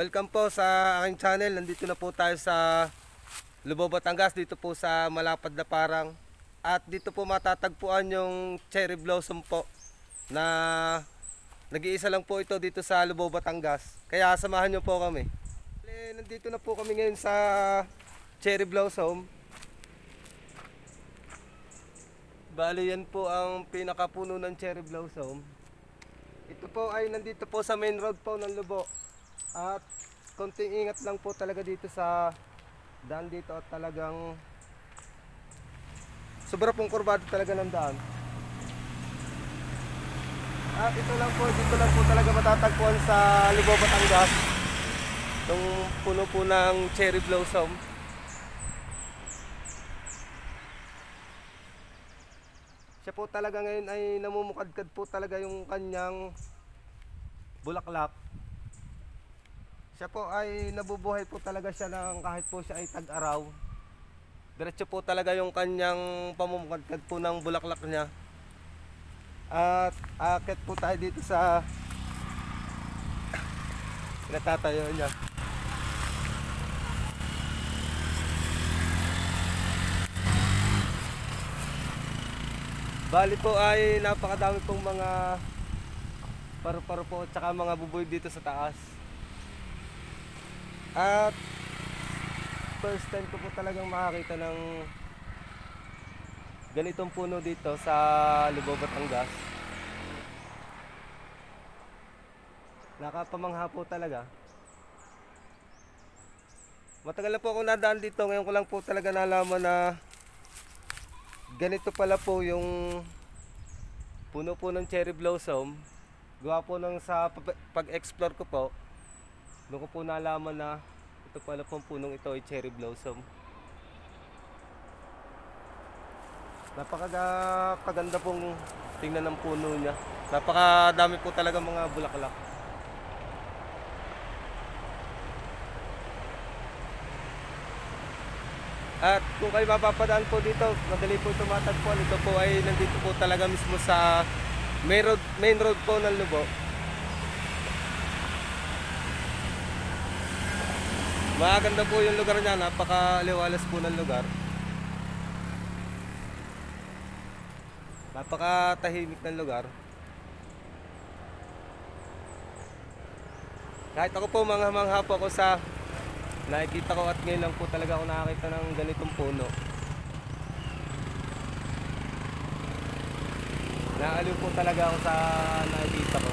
Welcome po sa aking channel. Nandito na po tayo sa Lubao, Batangas, dito po sa Malapad na Parang. At dito po matatagpuan yung cherry blossom po na nag-iisa lang po ito dito sa Lubao, Batangas. Kaya samahan nyo po kami. Nandito na po kami ngayon sa cherry blossom. Bali yan po ang pinakapuno ng cherry blossom. Ito po ay nandito po sa main road po ng Lubao. At konting ingat lang po talaga dito sa daan dito at talagang sobra pong kurbado talaga ng daan. At ito lang po, dito lang po talaga matatagpuan sa Lubao, Batangas itong puno po ng cherry blossom. Siya po talaga ngayon ay namumukadkad po talaga yung kanyang bulaklak. Siya po ay nabubuhay po talaga siya ng kahit po siya ay tag-araw. Diretso po talaga yung kanyang pamumukadkad po ng bulaklak niya. At akit po tayo dito sa pinatatayo niya. Bali po ay napakadami pong mga paru-paro po at saka mga buboy dito sa taas. At first time ko po talagang makakita ng ganitong puno dito sa Lubao, Batangas. Nakapamangha po talaga. Matagal na po ako nadaan dito, ngayon ko lang po talaga nalaman na ganito pala po yung puno po ng cherry blossom. Gawa po nang sa pag-explore ko po, doon ko po nalaman na ito pala pong punong ito ay cherry blossom. Napakaganda pong tingnan ng puno niya. Napakadami po talaga mga bulaklak. At kung kayo mapapadaan po dito, madali po tumatagpuan. Ito po ay nandito po talaga mismo sa main road po ng Lubao. Maganda po yung lugar niya, napakaliwalas po ng lugar. Napakatahimik ng lugar. Kahit ako po mangha-mangha po ako sa nakikita ko at ngayon lang po talaga ako nakakita ng ganitong puno. Naaliw po talaga ako sa nakikita ko.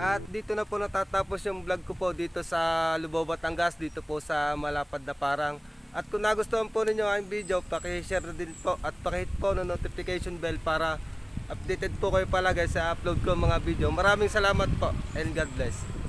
At dito na po natatapos yung vlog ko po dito sa Lubao, Batangas, dito po sa Malapad na Parang. At kung nagustuhan po ninyo ang video, paki-share din po at paki-hit po ng notification bell para updated po kayo palagi sa upload ko mga video. Maraming salamat po and God bless.